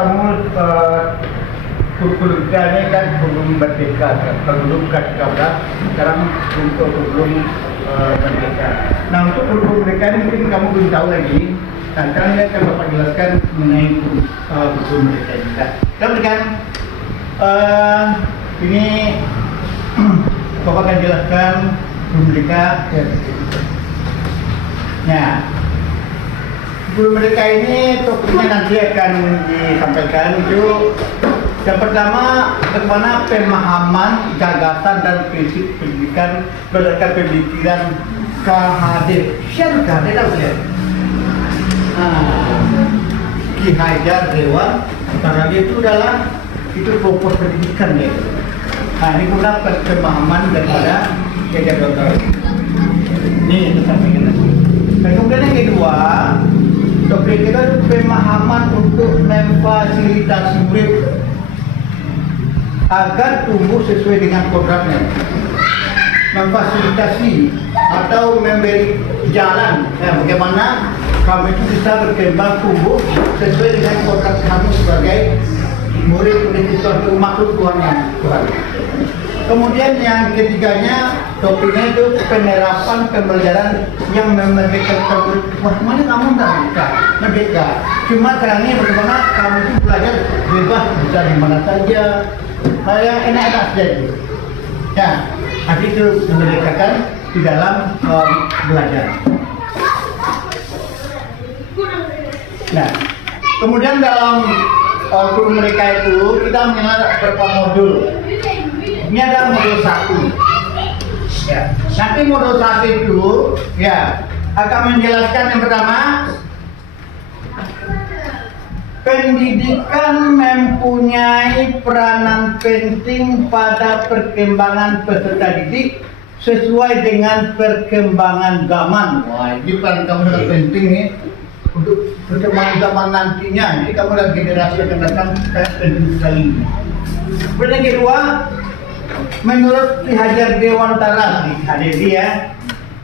kamu kurikulumnya kan belum merdeka, belum ke-13, sekarang untuk belum merdeka. Nah untuk kurikulum merdeka ini mungkin kamu belum tahu lagi. Nah sekarang saya akan Bapak jelaskan mengenai kurikulum merdeka juga. Kita berikan ini Bapak akan jelaskan kurikulum merdeka. Nah, kurikulum merdeka ini topiknya nanti akan disampaikan itu. Yang pertama, bagaimana pemahaman, gagasan dan prinsip pendidikan berdasarkan pendidikan KHD. Siapa KHD tahu ya? Ki Hajar Dewan, karena dia itu adalah itu pokok pendidikan ya. Nah ini guna pemahaman daripada Hajar Dewan. Ini yang kita sampaikan nanti. Dan kemudian yang kedua, topik kita itu pemahaman untuk memfasilitasi murid agar tumbuh sesuai dengan kodratnya, memfasilitasi atau memberi jalan bagaimana kami itu bisa berkembang tumbuh sesuai dengan kodrat kami sebagai murid suatu makhluk Tuhan yang Tuhan. Kemudian yang ketiganya topiknya itu penerapan pembelajaran yang memerdekakan murid. Wah, mana kamu enggak merdeka? Cuma caranya bagaimana kamu itu belajar bebas bisa di mana saja. Yang enak-enak saja itu. Ya, hati itu memerdekakan di dalam belajar. Nah, kemudian dalam kurikulum mereka itu kita mengenal beberapa modul. Ini ada modul 1. Ya, nanti modul 1 itu ya akan menjelaskan yang pertama, pendidikan mempunyai peranan penting pada perkembangan peserta didik sesuai dengan perkembangan zaman. Wah, ini peran kamu sangat penting nih untuk perkembangan zaman nantinya. Jadi kamu dan generasi yang akan datang sangat penting sekali. Kemudian yang kedua, menurut Ki Hajar Dewantara, ya,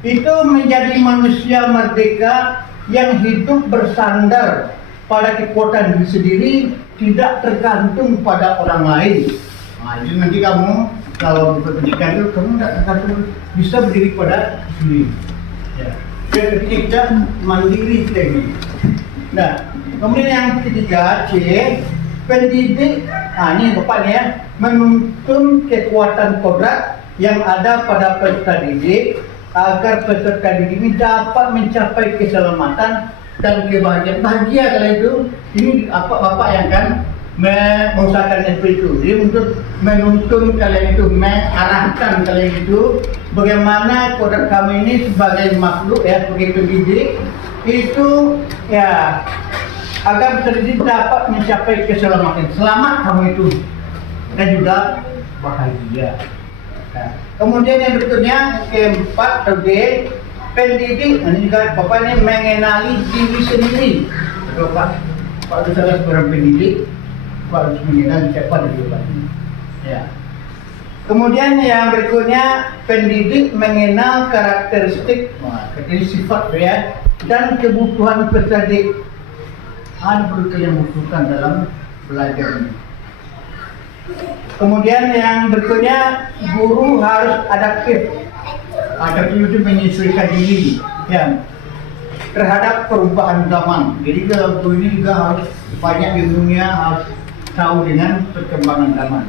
itu menjadi manusia merdeka yang hidup bersandar pada kekuatan diri sendiri, tidak tergantung pada orang lain. Nah, jadi nanti kamu kalau berpendidikan itu kamu tidak tergantung, bisa berdiri pada sendiri. Ya. Ketika kita mandiri kita ini. Nah, kemudian yang ketiga C, pendidik. Nah, ini Bapak ya, menuntun kekuatan kodrat yang ada pada peserta didik agar peserta didik ini dapat mencapai keselamatan dan kebahagiaan. Bahagia kalian itu, ini apa Bapak yang kan mengusahakan itu. Jadi untuk menuntun kalian itu, mengarahkan kalian itu bagaimana kodrat kami ini sebagai makhluk ya, sebagai pendidik itu ya agar pendidik dapat mencapai keselamatan. Selamat kamu itu dan juga bahagia. Nah, kemudian yang berikutnya keempat D, pendidik, ini juga Bapak ini mengenali diri sendiri. Bapak harus salah seorang pendidik, Bapak harus mengenali siapa diri Bapak. Ya. Kemudian yang berikutnya pendidik mengenal karakteristik, sifat ya, dan kebutuhan peserta didik. Apa yang butuhkan dalam belajar ini. Kemudian yang berikutnya guru harus adaptif. Adaptif itu menyesuaikan diri ya terhadap perubahan zaman. Jadi dalam guru ini juga harus banyak ilmunya, harus tahu dengan perkembangan zaman.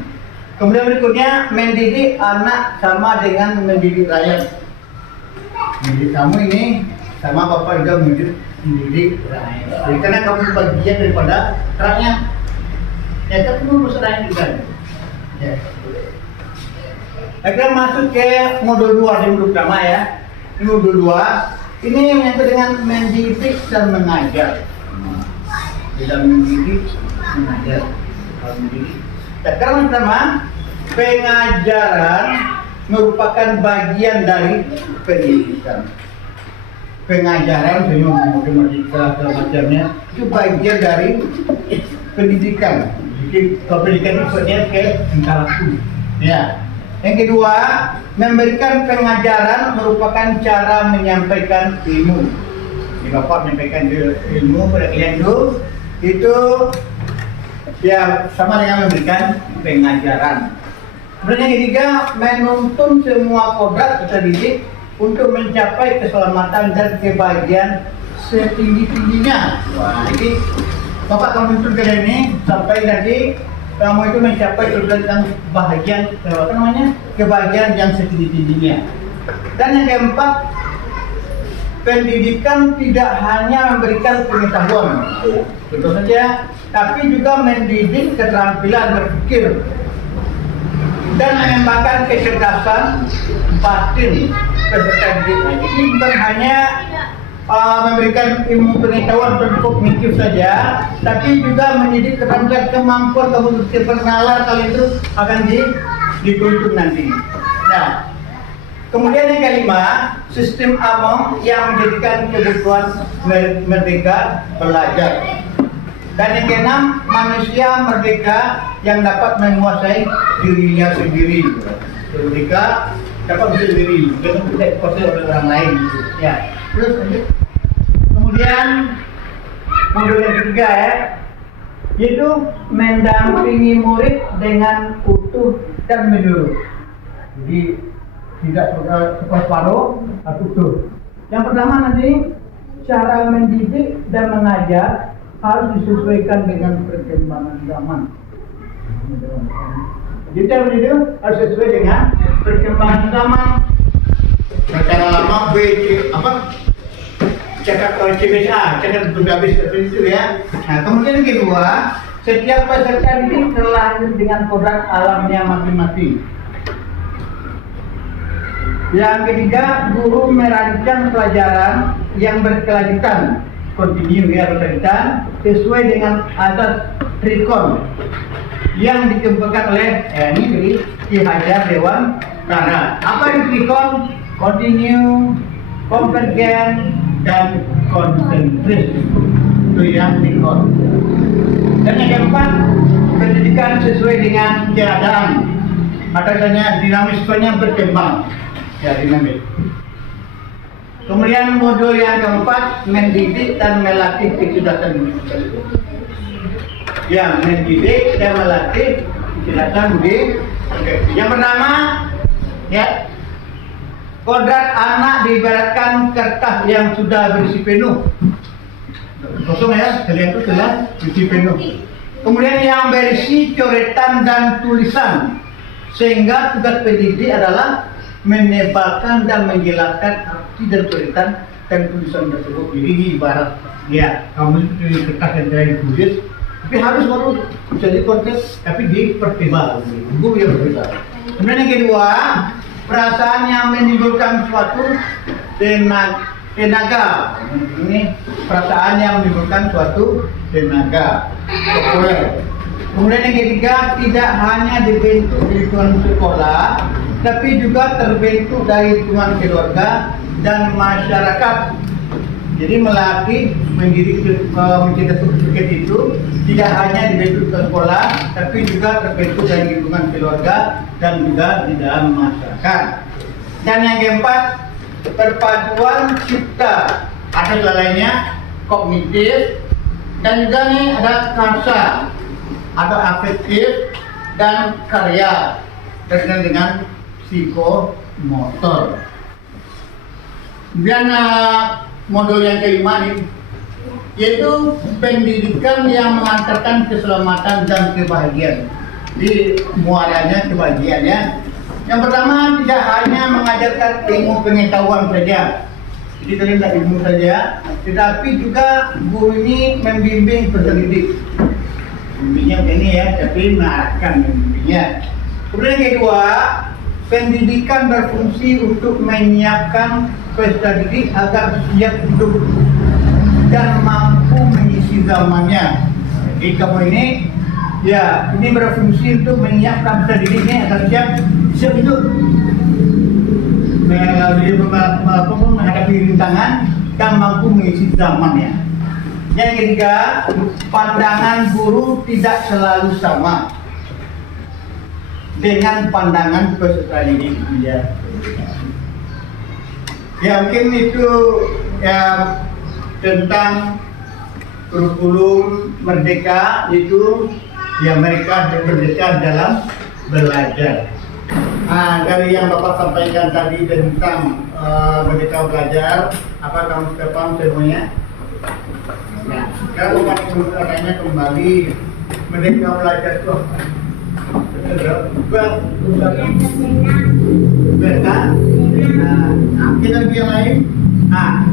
Kemudian berikutnya mendidik anak sama dengan mendidik rakyat. Mendidik kamu ini sama Bapak juga mendidik rakyat. Jadi karena kamu bagian daripada rakyat, ya kan urus rakyat juga. Ya. Kita masuk ke modul 2 di modul pertama ya. Ini modul 2 ini menyangkut dengan mendidik dan mengajar. Dalam mendidik, mengajar. Sekarang pertama, pengajaran merupakan bagian dari pendidikan. Pengajaran, matematika dan macamnya itu bagian dari pendidikan. Jadi pendidikan itu sebenarnya ke tingkat laku. Ya. Yang kedua, memberikan pengajaran merupakan cara menyampaikan ilmu. Jadi Bapak menyampaikan ilmu pada kalian itu Ya sama dengan memberikan pengajaran. Kemudian yang ketiga, menuntun semua kodrat peserta didik untuk mencapai keselamatan dan kebahagiaan setinggi-tingginya. Wah, ini Bapak kamu tuntun kalian ini sampai nanti kamu itu mencapai kebahagiaan apa namanya? Kebahagiaan yang setinggi-tingginya. Dan yang keempat, pendidikan tidak hanya memberikan pengetahuan, tentu saja, tapi juga mendidik keterampilan berpikir dan mengembangkan kecerdasan batin peserta didik. Jadi bukan hanya memberikan ilmu pengetahuan dan kognitif saja, tapi juga mendidik keterampilan kemampuan kamu berkenalan kalian itu akan dituntun nanti. Nah, kemudian yang kelima, sistem AMOM yang menjadikan kebutuhan merdeka belajar. Dan yang keenam, manusia merdeka yang dapat menguasai dirinya sendiri. Merdeka dapat menguasai diri, jangan tidak dikuasai oleh orang lain. Ya, terus lanjut. Kemudian modul yang ketiga ya, yaitu mendampingi murid dengan utuh dan menyeluruh. Jadi tidak separuh atau utuh. Yang pertama nanti cara mendidik dan mengajar harus disesuaikan dengan perkembangan zaman. Jadi cara mendidik harus sesuai dengan perkembangan zaman. Cara lama cakap CBSA, cakap habis seperti itu ya. Nah, kemudian yang kedua, setiap peserta didik terlahir dengan kodrat alamnya masing-masing. Yang ketiga, guru merancang pelajaran yang berkelanjutan, kontinu ya, berkelanjutan sesuai dengan asas Trikon yang dikembangkan oleh ini dari Ki Hajar Dewantara. Apa yang Trikon? Kontinu, konvergen, dan konsentris. Itu yang Trikon. Dan yang keempat, pendidikan sesuai dengan keadaan. Makanya dinamismenya berkembang. Ya, dinamis. Kemudian modul yang keempat, mendidik dan melatih kecerdasan. Ya, mendidik dan melatih kecerdasan budi. Yang pertama, ya, kodrat anak diibaratkan kertas yang sudah berisi penuh. Kosong ya, kalian itu telah berisi penuh. Kemudian yang berisi coretan dan tulisan, sehingga tugas pendidik adalah menebalkan dan menjelaskan arti dan coretan dan tulisan tersebut. Jadi ini ibarat ya, kamu itu kertas yang saya ditulis, tapi harus baru jadi konteks, tapi dipertebal, guru yang berbeda. Kemudian yang kedua, perasaan yang menimbulkan suatu tenaga. Ini perasaan yang menimbulkan suatu tenaga. Populer. Kemudian yang ketiga, tidak hanya dibentuk di lingkungan sekolah, tapi juga terbentuk dari lingkungan keluarga dan masyarakat. Jadi melatih mendidik menjadi sertifikat itu tidak hanya dibentuk di sekolah, tapi juga terbentuk dari lingkungan keluarga dan juga di dalam masyarakat. Dan yang keempat, perpaduan cipta. Ada lainnya kognitif, dan juga nih ada karsa, ada afektif dan karya terkait dengan psikomotor. Dan modul yang kelima nih, yaitu pendidikan yang mengantarkan keselamatan dan kebahagiaan. Di muaranya kebahagiaannya. Yang pertama, tidak hanya mengajarkan ilmu pengetahuan saja. Jadi kalian tak ilmu saja, tetapi juga guru ini membimbing peserta didik. Bimbingnya ini ya, tapi mengarahkan membimbingnya. Kemudian yang kedua, pendidikan berfungsi untuk menyiapkan peserta didik agar siap hidup dan mampu mengisi zamannya. Jadi kamu ini, ya, ini berfungsi untuk menyiapkan peserta didiknya agar siap hidup, menghadapi rintangan dan mampu mengisi zamannya. Yang ketiga, pandangan guru tidak selalu sama dengan pandangan peserta didik dia. Ya mungkin itu ya tentang kurikulum merdeka, itu Ya, mereka berdekatan dalam belajar. Nah, dari yang Bapak sampaikan tadi tentang Merdeka Belajar, apa kamu sudah paham semuanya? Nah, kalau kamu caranya kembali Merdeka Belajar itu berkat. Nah, kita lagi yang lain. Nah,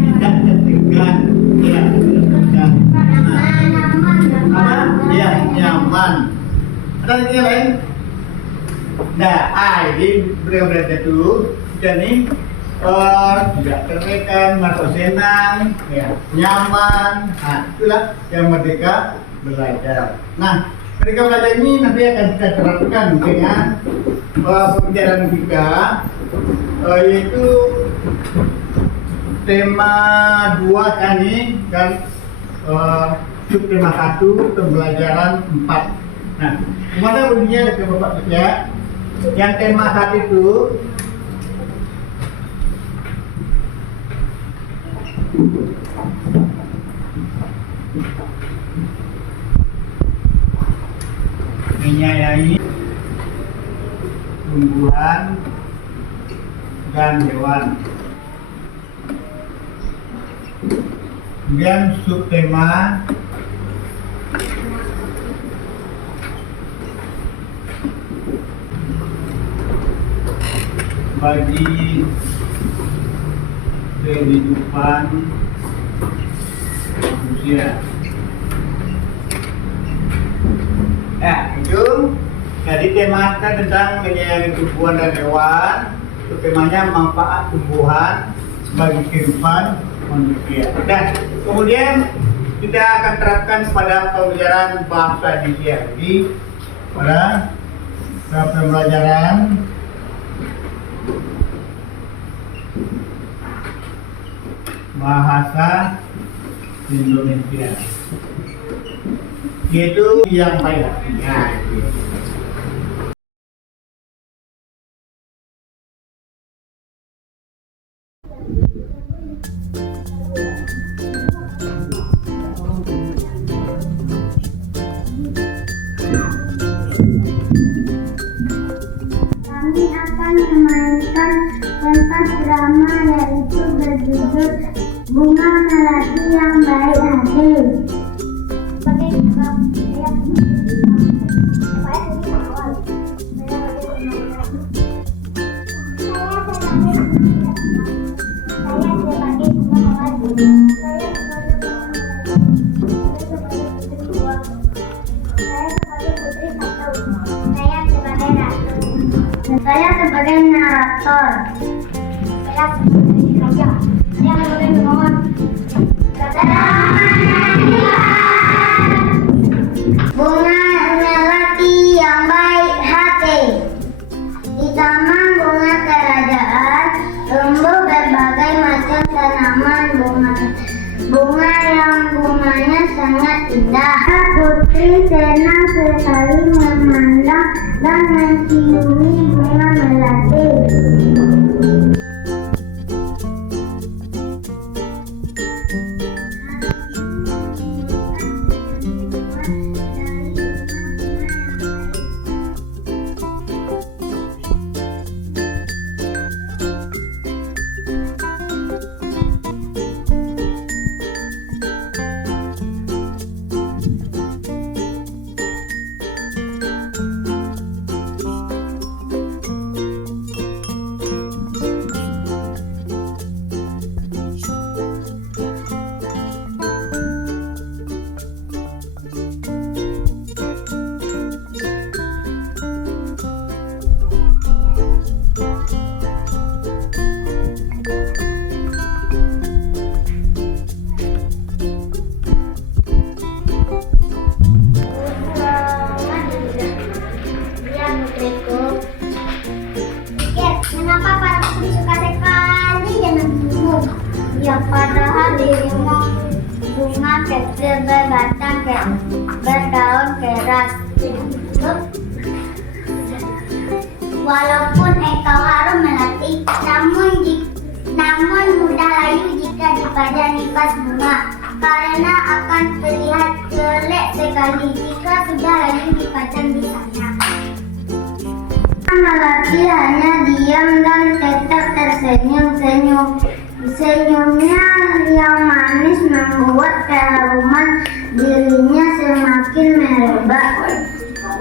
tidak ketinggalan. Ya, apa? Ya, nyaman. Ada lagi yang lain? Nah, ini belajar itu jadi tidak tertekan, merasa senang, ya, nyaman. Nah, itulah yang Merdeka Belajar. Nah, Merdeka Belajar ini nanti akan kita terapkan dengan pembelajaran kita, yaitu tema 2 kali dan subtema 1 pembelajaran 4. Nah, kemana bunyinya ada ke Bapak ya? Yang tema 1 itu menyayangi tumbuhan dan hewan. Kemudian subtema bagi kehidupan manusia. Itu jadi tema kita tentang menyayangi tumbuhan dan hewan. Itu temanya manfaat tumbuhan bagi kehidupan manusia. Dan kemudian kita akan terapkan pada pembelajaran bahasa Indonesia. Jadi pada pembelajaran bahasa Indonesia, yaitu yang baik. Nah, kami akan memainkan pentas drama yaitu berjudul Bunga Melati yang Baik Hati. Saya sebagai narator. Saya sebagai raja. Saya sebagai pemohon. Bunga melati yang baik hati. Di taman bunga kerajaan tumbuh berbagai macam tanaman bunga yang bunganya sangat indah. Putri senang sekali memandang dan menciumi bunga melati. Yang padahal dirimu bunga kecil berbatang berdaun keras. Walaupun engkau harum melati, namun mudah layu jika dipajani pas bunga, karena akan terlihat jelek sekali. kembali jika sudah lagi dipajang di sana. Melati hanya diam dan tetap tersenyum-senyum. Senyumnya yang manis membuat keharuman dirinya semakin merebak.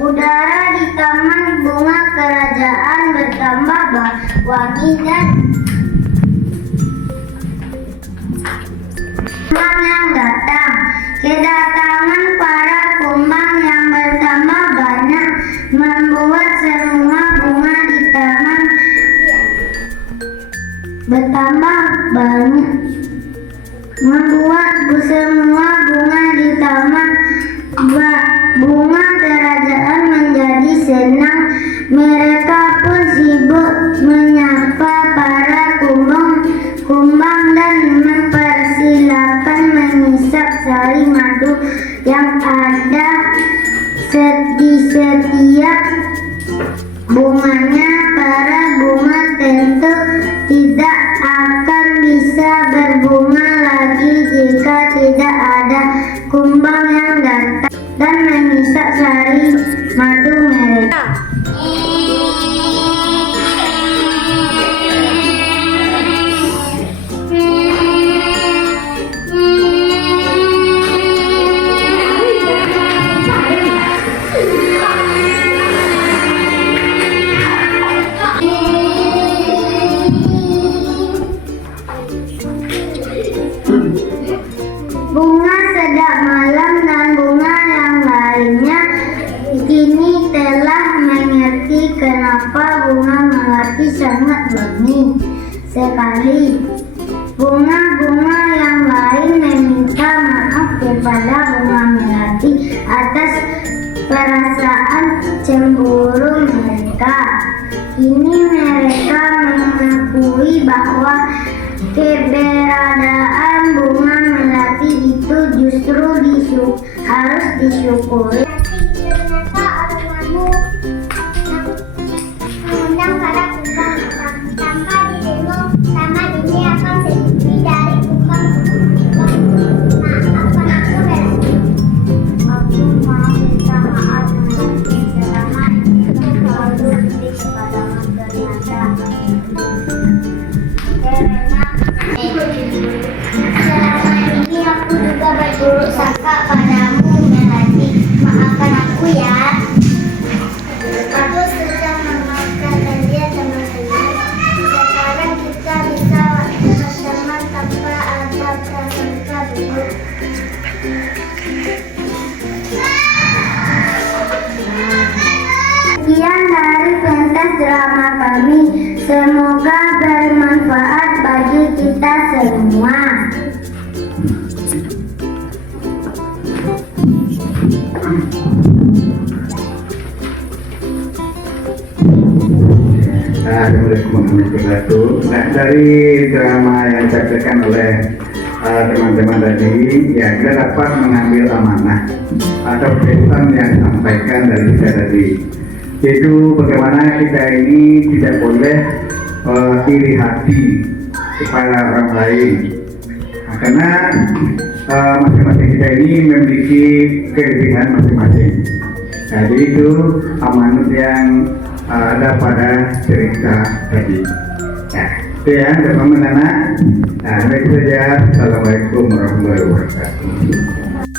Udara di taman bunga kerajaan bertambah wangi dan kumbang yang datang. Kedatangan para kumbang yang bertambah banyak membuat semua bunga di taman bertambah banyak. Membuat semua bunga di taman bunga kerajaan menjadi senang. Mereka pun sibuk menyapa para kumbang dan mempersilahkan mengisap sari madu yang ada di setiap bunganya. Para bunga tentu tidak akan bisa berbunga lagi jika tidak ada kumbang yang datang dan mengisap sari madu mereka. Bunga sedap malam dan bunga yang lainnya kini telah mengerti kenapa bunga melati sangat wangi sekali. Bunga-bunga yang lain meminta maaf kepada bunga melati atas perasaan cemburu mereka. Kini mereka mengakui bahwa keberadaan bunga melati itu justru harus disyukuri. Ternyata aromanya mengundang para kumbang. Tanpa didemo, taman ini akan sepi dari kumbang. Maafkan aku Melati. Aku mau minta maaf Melati selama ini selalu lebih padamu ternyata. Selama ini aku juga berburuk sangka padamu Melati. Maafkan aku ya. Aku sudah memaafkan kalian teman-teman. Sekarang kita bisa berteman tanpa ada prasangka buruk. Sekian dari pentas drama kami. Semoga bermanfaat bagi kita semua. Assalamualaikum warahmatullahi wabarakatuh. Nah, dari drama yang disampaikan oleh teman-teman tadi, ya kita dapat mengambil amanah atau pesan yang disampaikan dari kita tadi. Yaitu bagaimana kita ini tidak boleh iri hati kepada orang lain. Nah, karena masing-masing kita ini memiliki kelebihan masing-masing. Nah, jadi itu amanat yang ada pada cerita tadi. Ya, itu ya teman-teman anak. Nah, itu saja. Assalamualaikum warahmatullahi wabarakatuh.